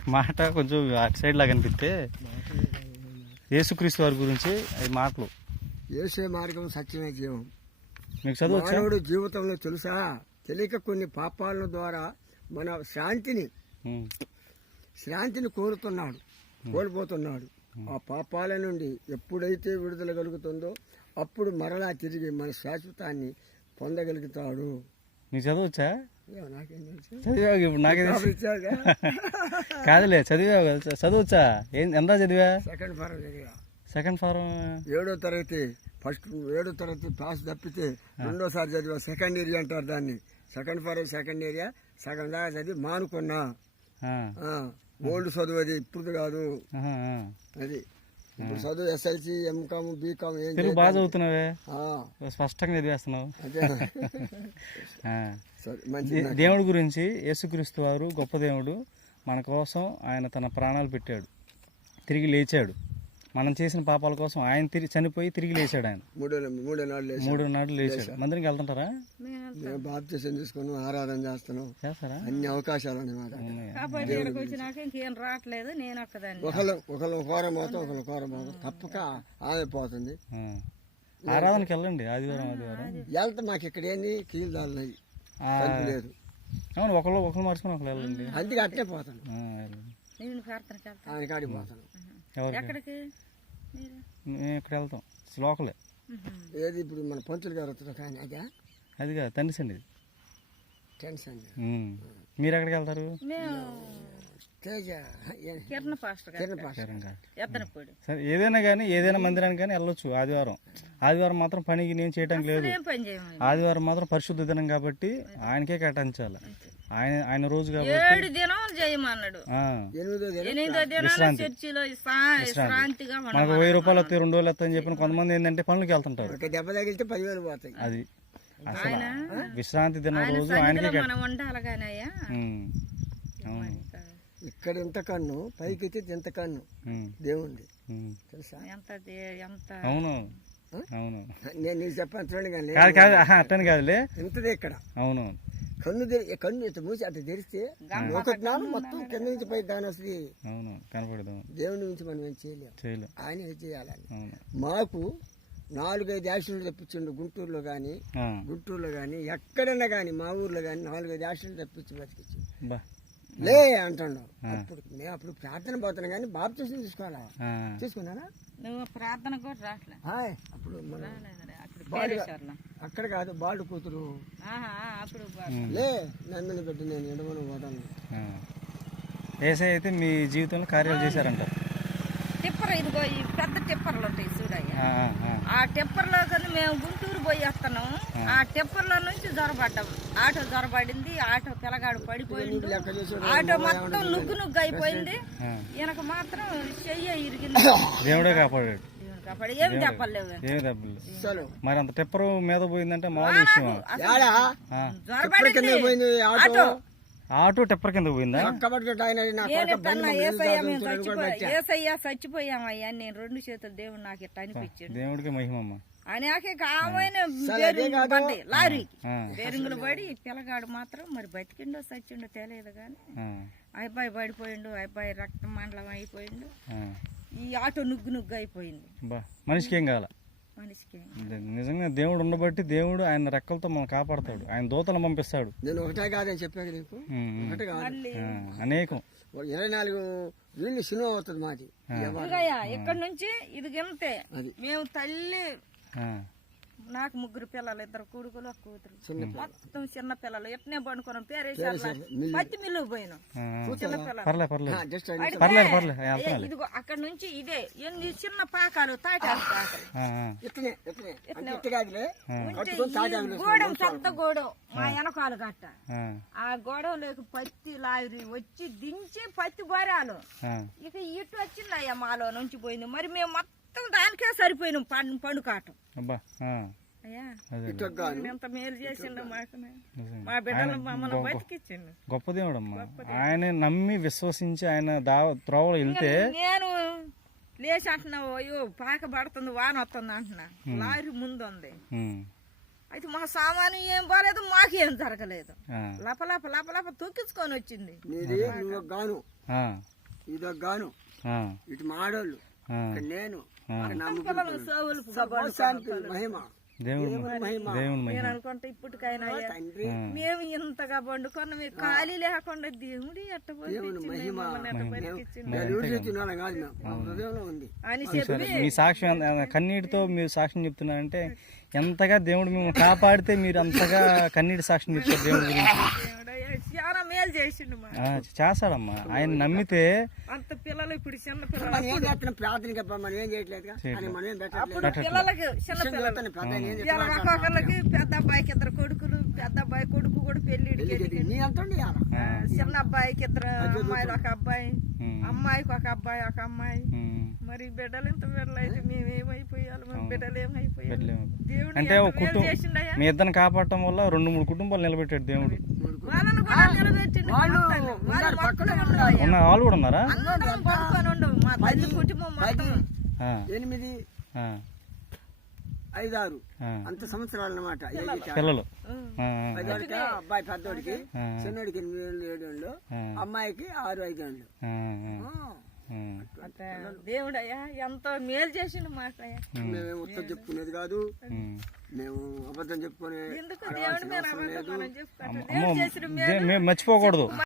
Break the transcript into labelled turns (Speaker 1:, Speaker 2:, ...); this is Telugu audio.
Speaker 1: మాట కొంచెం అటు సైడ్ లాగా అనిపిస్తే యేసుక్రీస్తు వారి గురించి అవి మాటలు.
Speaker 2: యేసే మార్గం సత్యమే జీవం.
Speaker 1: మీకు చదువు
Speaker 2: మానవుడు జీవితంలో తెలుసా, తెలియక కొన్ని పాపాల ద్వారా మన శాంతిని కోల్పోతున్నాడు. ఆ పాపాల నుండి ఎప్పుడైతే విడుదల కలుగుతుందో అప్పుడు మరలా తిరిగి మన శాశ్వతాన్ని పొందగలుగుతాడు.
Speaker 1: నీకు చదవచ్చా?
Speaker 2: నాకేం తెలుసు,
Speaker 1: చదివావు ఇప్పుడు నాకే కాదులే, చదివావు కదా. చదవచ్చా? ఎంత చదివా? సెకండ్ ఫారం
Speaker 2: 7వ తరగతి పాస్ తప్పితే రెండోసారి చదివా. సెకండ్ ఏరియా అంటారు దాన్ని. సెకండ్ ఫారం సెకండ్ ఏరియా సగం దాకా చదివి మానుకున్నా. ఓల్డ్ చదువు అది, ఇప్పుడు కాదు అది. ఇప్పుడు చదువు ఎస్ఎల్సి, ఎంకామ్, బీకామ్.
Speaker 1: తెలుగు బాగా చదువుతున్నావే, స్పష్టంగా చదివేస్తున్నావు. దేవుడి గురించి, యేసుక్రీస్తు వారు గొప్ప దేవుడు, మన కోసం ఆయన తన ప్రాణాలు పెట్టాడు, తిరిగి లేచాడు. మనం చేసిన పాపాల కోసం ఆయన చనిపోయి తిరిగి లేచాడు. ఆయన మూడు నాడు లేచాడు. మందిరికి వెళ్తుంటారా?
Speaker 2: బాప్తిసం తీసుకుని ఆరాధన చేస్తారా? అన్ని అవకాశాలు ఒకళ్ళు కోరం తప్పక ఆమె పోతుంది.
Speaker 1: ఆరాధనకి వెళ్ళండి ఆదివారం
Speaker 2: వెళ్తా. మాకు ఇక్కడ ఏంది కీలుదాలు లేదు.
Speaker 1: అవును, ఒకళ్ళు మార్చుకుని ఒకళ్ళు వెళ్ళండి.
Speaker 2: అందుకే అట్లే పోతాను, ఆయన కాడికి పోతాను.
Speaker 1: మేము ఇక్కడ వెళ్తాం లోకలే.
Speaker 2: ఏది ఇప్పుడు మన పంతులు గారు వస్తారు,
Speaker 1: అది కాదు తండ్రి అండి.
Speaker 2: టెన్షన్.
Speaker 1: మీరు ఎక్కడికి వెళ్తారు? సరే, ఏదైనా కానీ ఏదైనా మందిరానికి కానీ వెళ్ళొచ్చు. ఆదివారం మాత్రం పనికి నేను చేయడానికి లేదు. ఆదివారం మాత్రం పరిశుద్ధ దినం కాబట్టి ఆయనకే కేటాయించాలి. ఆయన రోజు కాబట్టి మనకు 1000 రూపాయలు వస్తాయి, 2 రోజులు వస్తాయని చెప్పిన కొంతమంది ఏంటంటే పనులకి వెళ్తుంటారు.
Speaker 2: దెబ్బ తగిలితే 10,000 పోతాయి.
Speaker 1: అది అసలు విశ్రాంతి దినం రోజు ఆయనకే.
Speaker 2: ఇక్కడ ఎంత కన్ను, పైకి ఎంత కన్ను దేవుంది తెలుసా?
Speaker 1: అవును అవును,
Speaker 2: నేను నీకు చెప్పాను కానీ
Speaker 1: అట్టని కాదులే,
Speaker 2: ఎంతదే ఇక్కడ.
Speaker 1: అవును,
Speaker 2: కన్ను ఇట్లా మూసి అట్లా తెరిస్తే ఒక జ్ఞానం మొత్తం కింద నుంచి పై దాని వస్తుంది.
Speaker 1: అవును, కనపడదు.
Speaker 2: దేవుని నుంచి మనం ఏం చేయలేము, ఆయన ఏం చేయాలని. మాకు 4-5 యాక్సిడెంట్లు తప్పించండు గుంటూరులో కానీ ఎక్కడైనా కానీ, మా ఊర్లో కానీ 4-5 యాక్సిడెంట్లు తప్పించి బతికించి లే అంటాడు. మేము అప్పుడు ప్రార్థన పోతున్నాం కానీ బాప్తిసం తీసుకోవాలా? తీసుకున్నానా?
Speaker 3: నువ్వు ప్రార్థన కూడా రాట్లే.
Speaker 2: అప్పుడు అక్కడ కాదు, బాడు కూతురు లే నన్ను పెట్టి నేను ఎడమను పోతాను.
Speaker 1: ఏసై అయితే మీ జీవితంలో కార్యాలు చేశారంట.
Speaker 3: టిప్పర్, ఇదిగో ఈ పెద్ద టిప్పర్లు ఉంటాయి చూడయ్య. ఆ టిప్పర్లో కానీ మేము గుంటూరు పోయి వస్తున్నాం. ఆ టిప్పర్లో నుంచి జ్వరపడ్డాం. ఆటో జ్వరపడింది, ఆటో పిల్లగాడు పడిపోయింది, ఆటో మొత్తం నుగ్గు అయిపోయింది. ఈయనకు మాత్రం చెయ్యి ఇరిగింది.
Speaker 1: దేవుడే కాపాడాడు.
Speaker 3: ఏమి చెప్పలేవు.
Speaker 1: మరి అంత టిప్పర్ మీద పోయిందంటే మామూలు విషయం.
Speaker 3: జ్వరపడింది
Speaker 1: ఆటో టెప్పర్ కింద పోయిందా?
Speaker 3: ఏసయ్యా చచ్చిపోయామయ్యా. నేను 2 చేతులు దేవుడు నాకు ఇట్లా అనిపించాడు.
Speaker 1: దేవుడికి మహిమమ్మ.
Speaker 3: అనేక కామైన లారీకి బేరింగులు పడి పిల్లగాడు మాత్రం మరి బతికిండో చచ్చిండో తెలియదు కానీ అబ్బాయి పడిపోయిండు, అబ్బాయి రక్త మండలం అయిపోయిండు. ఈ ఆటో నుగ్గు అయిపోయింది.
Speaker 1: మనిషికి ఏం కావాల? నిజంగా దేవుడు ఉండబట్టి దేవుడు ఆయన రెక్కలతో మనం కాపాడతాడు. ఆయన దూతలను పంపిస్తాడు.
Speaker 2: నేను ఒకటే కాదని చెప్పాను నీకు,
Speaker 1: అనేకం
Speaker 2: 24 వీళ్ళు సినిమా అవుతుంది మాది.
Speaker 3: ఇక్కడ నుంచి ఇది గెలితే మేము తల్లి, నాకు 3 పిల్లలు, 2 కొడుకులు 1 కూతురు, మొత్తం చిన్న పిల్లలు. ఎట్నే పండుకున్నాం, పత్తి మిల్లు పోయినాం. చిన్న పిల్లలు ఇదిగో అక్కడ నుంచి ఇదే ఎన్ని చిన్న పాకాలు, తాటాలు గోడం, పెద్ద గోడం మా వెనకాలు గట్ట. ఆ గోడంలోకి పత్తి లారీ వచ్చి దించి పత్తి గోరాలు ఇక ఇటు వచ్చిందయ్యా మాలో నుంచి పోయింది. మరి మేము మొత్తం దానికే సరిపోయినాం పండుకాటం. ఎంత మేలు చేసిండు మాకు, మా బిడ్డలు మమ్మల్ని బతికిచ్చిండు.
Speaker 1: గొప్ప దేవుడమ్మా. ఆయన నమ్మి విశ్వసించి ఆయన త్రోవలో వెళ్తే
Speaker 3: నేను లేచి అంటున్నావు, అయ్యో పాక పడుతుంది, వాన వస్తుంది అంటున్నా. లారీ ముందు ఉంది. అయితే మా సామాను ఏం బాలేదు, మాకు ఏం జరగలేదు. లపలప తొక్కించుకొని వచ్చింది.
Speaker 2: ఇదొక గాను
Speaker 1: ఆ,
Speaker 2: ఇటు మాడోళ్ళు
Speaker 1: ఆ.
Speaker 2: ఇక్కడ నేను
Speaker 1: ఆ.
Speaker 2: ఇక్కడ నా ముగ్గురు
Speaker 3: పిల్లలు సోవులు
Speaker 2: వంశానికి మహిమ
Speaker 1: దేవుడు
Speaker 2: మహిమ
Speaker 1: దేవుని
Speaker 3: నేను
Speaker 1: మహిమ
Speaker 3: అనుకుంటే ఇప్పటికైనా అయ్యా,
Speaker 2: తండ్రి
Speaker 3: మేము ఇంతగా పండుకున్నాం ఖాళీ లేకుండా దేవుడు ఎట్ట
Speaker 2: దేవుని మహిమ
Speaker 3: బతికిచ్చిండు
Speaker 2: ఎవరు చెప్పిన వాళ్ళం కాదు మేము మా హృదయంలో ఉంది
Speaker 3: అని చెప్పి
Speaker 1: మీ సాక్ష్యం కన్నీటితో మీరు సాక్ష్యం చెప్తున్నారంటే ఎంతగా దేవుడు మిమ్మల్ని కాపాడితే మీరు అంతగా కన్నీటి సాక్ష్యం చెప్తారు దేవుడి గురించి.
Speaker 3: దేవుడయ్యా చాలా మేలు చేసిండు మా
Speaker 1: ఆ, చేస్తాడమ్మా. ఆయన నమ్మితే
Speaker 3: అంత పిల్లలు ఇప్పుడు చిన్న పిల్లలు
Speaker 2: మనం ఏం చేస్తున్నాం ప్రార్థనకి అబ్బా, మనం ఏం చేయట్లేదుగా అని మనం ఏం
Speaker 3: అప్పుడు
Speaker 2: పెట్టట్లేదు
Speaker 3: పిల్లలకి చిన్న పిల్లలు
Speaker 2: పెద్ద ఏం
Speaker 3: ఇలా ఒక్కొక్కరికి పెద్ద అబ్బాయికి ఇద్దరు కొడుకులు పెద్ద అబ్బాయి కొడుకు కూడా పెళ్లిడికి
Speaker 2: చేస్తున్నాం నీ అంత ఉండి ఇయ్యాలా?
Speaker 3: చిన్న అబ్బాయికి ఇద్దరు అమ్మాయిలు ఒక అబ్బాయి అమ్మాయికి ఒక అబ్బాయి ఒక అమ్మాయి మరి బిడ్డలు ఎంత బిడ్డలు అయితే మేమేమైపోయాలి మరి బిడ్డలు ఏమైపోయాలి దేవుడు
Speaker 1: అంటే ఒక
Speaker 3: ఎంత మేలు
Speaker 1: కుటుంబం
Speaker 3: చేసిండయ్యా
Speaker 1: మీ ఇద్దరిని కాపాడటం వల్ల 2-3 కుటుంబాలు నిలబెట్టాడు దేవుడు.
Speaker 3: వాళ్ళను కూడా నిలబెట్టిండు మొత్తాన్ని. వాళ్ళు మొత్తం ఉండవు.
Speaker 1: ఉన్న వాళ్ళు కూడా ఉన్నారా?
Speaker 3: అందరం పడుకొని ఉండవు మా తల్లి కుటుంబం మొత్తం
Speaker 2: 8,
Speaker 1: ఆ,
Speaker 2: 5, 6
Speaker 1: ఆ.
Speaker 2: అంత సంవత్సరాలు అన్నమాట
Speaker 1: పిల్లలు ఆ,
Speaker 2: పెద్దోడికి అబ్బాయి పెద్దోడికి చిన్నోడికి 8 ఏళ్ళు 7 ఏళ్ళు అమ్మాయికి 6 5 ఏళ్ళు
Speaker 1: ఆ, ఆ.
Speaker 3: అట్లా దేవుడయ్యా ఎంతో మేలు చేసిండు మాకయ్యా
Speaker 2: మేమేం ఉత్తరం చెప్పుకునేది కాదు, మేము అబద్ధం చెప్పుకునే
Speaker 3: ఎందుకు దేవుడి మీద అబద్ధం మనం చెప్పుకుంటాం
Speaker 1: అమ్మో,
Speaker 3: దేవుడు చేసిన మేలు
Speaker 1: మేము మర్చిపోకూడదు.